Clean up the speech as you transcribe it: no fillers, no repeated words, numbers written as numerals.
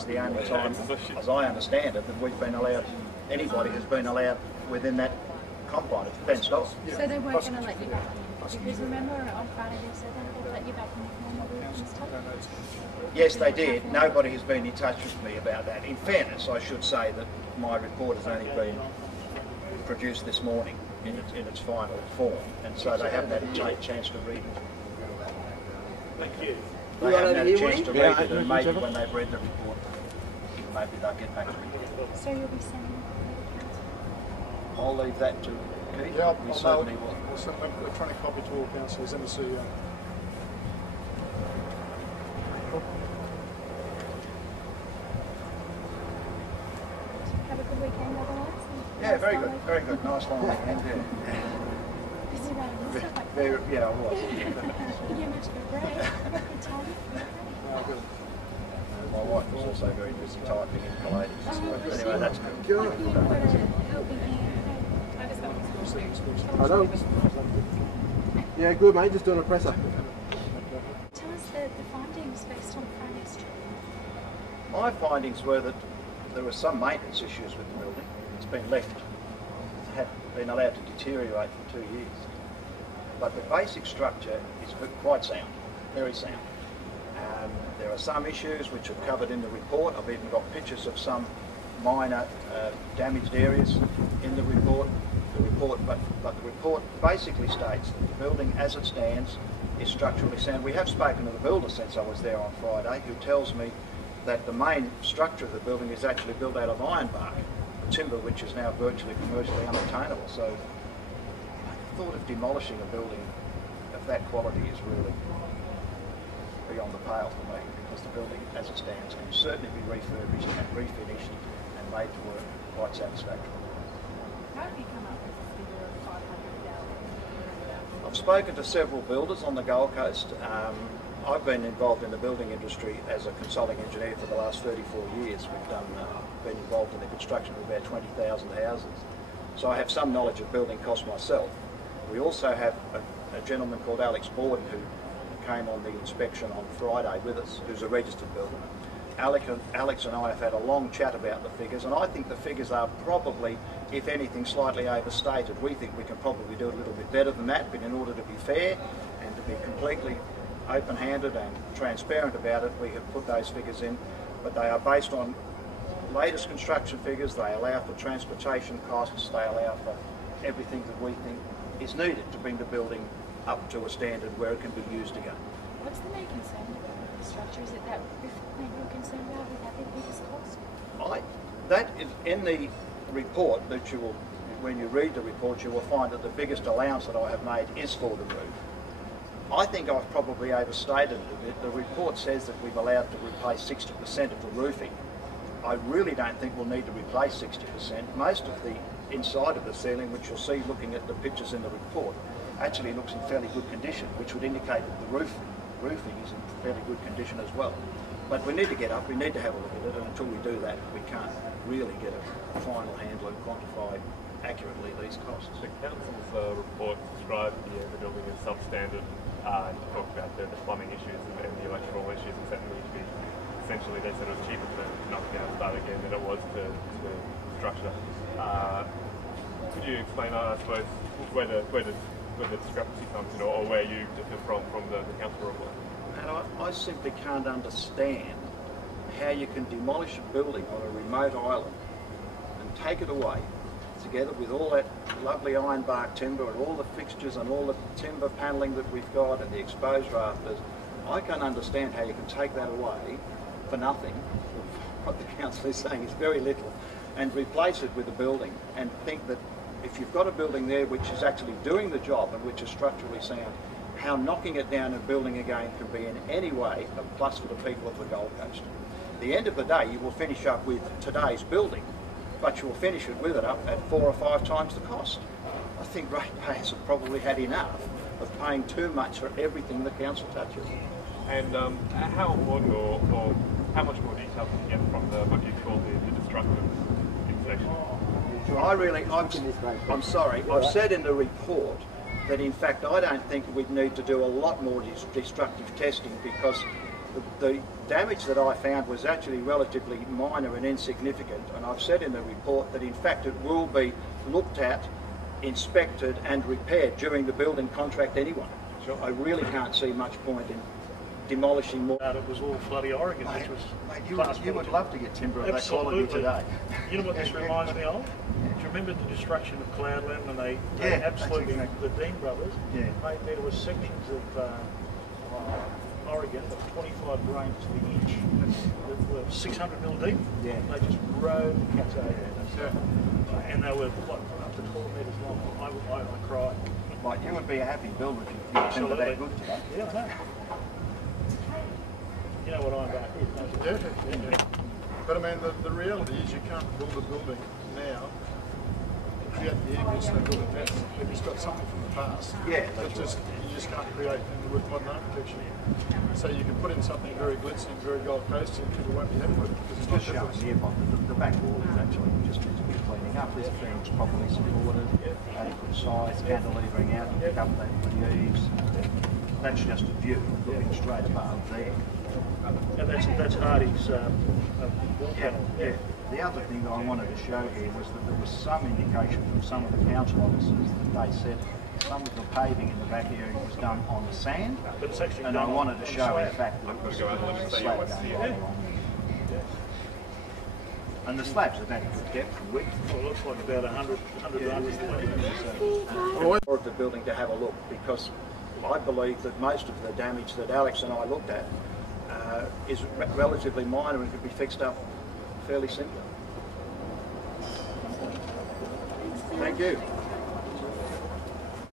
is the only time, as I understand it, that we've been allowed, anybody has been allowed within that compound. It's fenced off. So they weren't going to let you back in? Because remember on Friday they said they would let you back in with normal roof and stuff? Yes, they did. Nobody has been in touch with me about that. In fairness, I should say that my report has only been produced this morning in its final form, and so they haven't had a chance to read it. Thank you. They haven't had a chance to read it, and maybe when they've read the report, maybe they'll get back to me. So you'll be sending it to the council? I'll leave that to Keith. Yeah, We certainly will. We'll send an electronic copy to all councillors and the CEO. Have a good weekend otherwise? Yeah, very good, very good. Nice long weekend, yeah. Busy around and stuff like that? Very, yeah, I was. You didn't much of a break. Have a good time. Good. My wife was also very busy typing in collating. So anyway, that's good. Helping hand. I don't. Yeah, good mate, just doing a presser. Tell us the findings based on Friday's trip. My findings were that there were some maintenance issues with the building. It's been left, had been allowed to deteriorate for 2 years. But the basic structure is quite sound, very sound. There are some issues which are covered in the report. I've even got pictures of some minor damaged areas in the report. But the report basically states that the building as it stands is structurally sound. We have spoken to the builder since I was there on Friday, who tells me that the main structure of the building is actually built out of ironbark, timber which is now virtually commercially unattainable. So the thought of demolishing a building of that quality is really beyond the pale for me, because the building as it stands can certainly be refurbished and refinished and made to work quite satisfactorily. How did you come up with this figure of 500,000? I've spoken to several builders on the Gold Coast. I've been involved in the building industry as a consulting engineer for the last 34 years. We've been involved in the construction of about 20,000 houses. So I have some knowledge of building costs myself. We also have a gentleman called Alex Borden who came on the inspection on Friday with us, who's a registered builder. Alex and I have had a long chat about the figures, and I think the figures are probably, if anything, slightly overstated. We think we can probably do a little bit better than that, but in order to be fair and to be completely open-handed and transparent about it, we have put those figures in, but they are based on latest construction figures. They allow for transportation costs, they allow for everything that we think is needed to bring the building up to a standard where it can be used again. What's the main concern about the structure? Is it that you're concerned about with that the biggest cost? That is in the report that you will, when you read the report, you will find that the biggest allowance that I have made is for the roof. I think I've probably overstated it a bit. The report says that we've allowed to replace 60% of the roofing. I really don't think we'll need to replace 60%. Most of the inside of the ceiling, which you'll see looking at the pictures in the report, actually looks in fairly good condition, which would indicate that the roofing is in fairly good condition as well. But we need to get up, we need to have a look at it, and until we do that, we can't really get a final handle and quantify accurately these costs. The council's report described the building as substandard, and talked about the plumbing issues and the electrical issues, and that needed to be, essentially they said it was cheaper to knock down and start again than it was to structure. Could you explain, I suppose, where the discrepancy comes in, or where you differ from the council report? And I simply can't understand how you can demolish a building on a remote island and take it away, together with all that lovely ironbark timber and all the fixtures and all the timber panelling that we've got and the exposed rafters. I can't understand how you can take that away for nothing. What the council is saying is very little, and replace it with a building, and think that if you've got a building there which is actually doing the job and which is structurally sound, how knocking it down and building again can be in any way a plus for the people of the Gold Coast. At the end of the day, you will finish up with today's building, but you will finish it with it up at 4 or 5 times the cost. I think ratepayers have probably had enough of paying too much for everything the council touches. And how important or how much more detail can you get from what you call the destructive inspection? I'm sorry, I've said in the report that in fact I don't think we'd need to do a lot more destructive testing, because The damage that I found was actually relatively minor and insignificant, and I've said in the report that in fact it will be looked at, inspected and repaired during the building contract anyway. So I really can't see much point in demolishing more. It was all bloody Oregon, which was You would love to get timber of that quality today. You know what this reminds me of? Do you remember the destruction of Cloudland when they absolutely, the Dean brothers, made there were sections of Oregon of 25 grains to the inch that were 600 mil deep. Yeah. They just rode the cats over there. And they were what, up to 12 metres long. I cried. Like, you would be a happy builder if you had timber that good today. Yeah, I know. You know what I'm about here, don't you? Yeah. But I mean, the reality is you can't build a building now and create the ambience of a building now. If it's got something from the past, Yeah, you just can't create with modern architecture. So you can put in something very glitzy and very Gold Coast and people won't be happy with it because it's Just not showing here, Bob, the back wall is actually just needs a bit of cleaning up. This beam's properly supported, adequate size, cantilevering out, pick up the eaves. That's just a view looking straight above there. And that's Hardy's wall panel. Yeah. The other thing that I wanted to show here was that there was some indication from some of the council officers that they said some of the paving in the back area was done on the sand, But it's actually and done I wanted on to the show in slab. fact that it was a slab going all along there. And the slab's of adequate depth and width. Well, it looks like about 100, 120. Of the building to have a look, because I believe that most of the damage that Alex and I looked at is relatively minor and could be fixed up fairly simply. Thank you.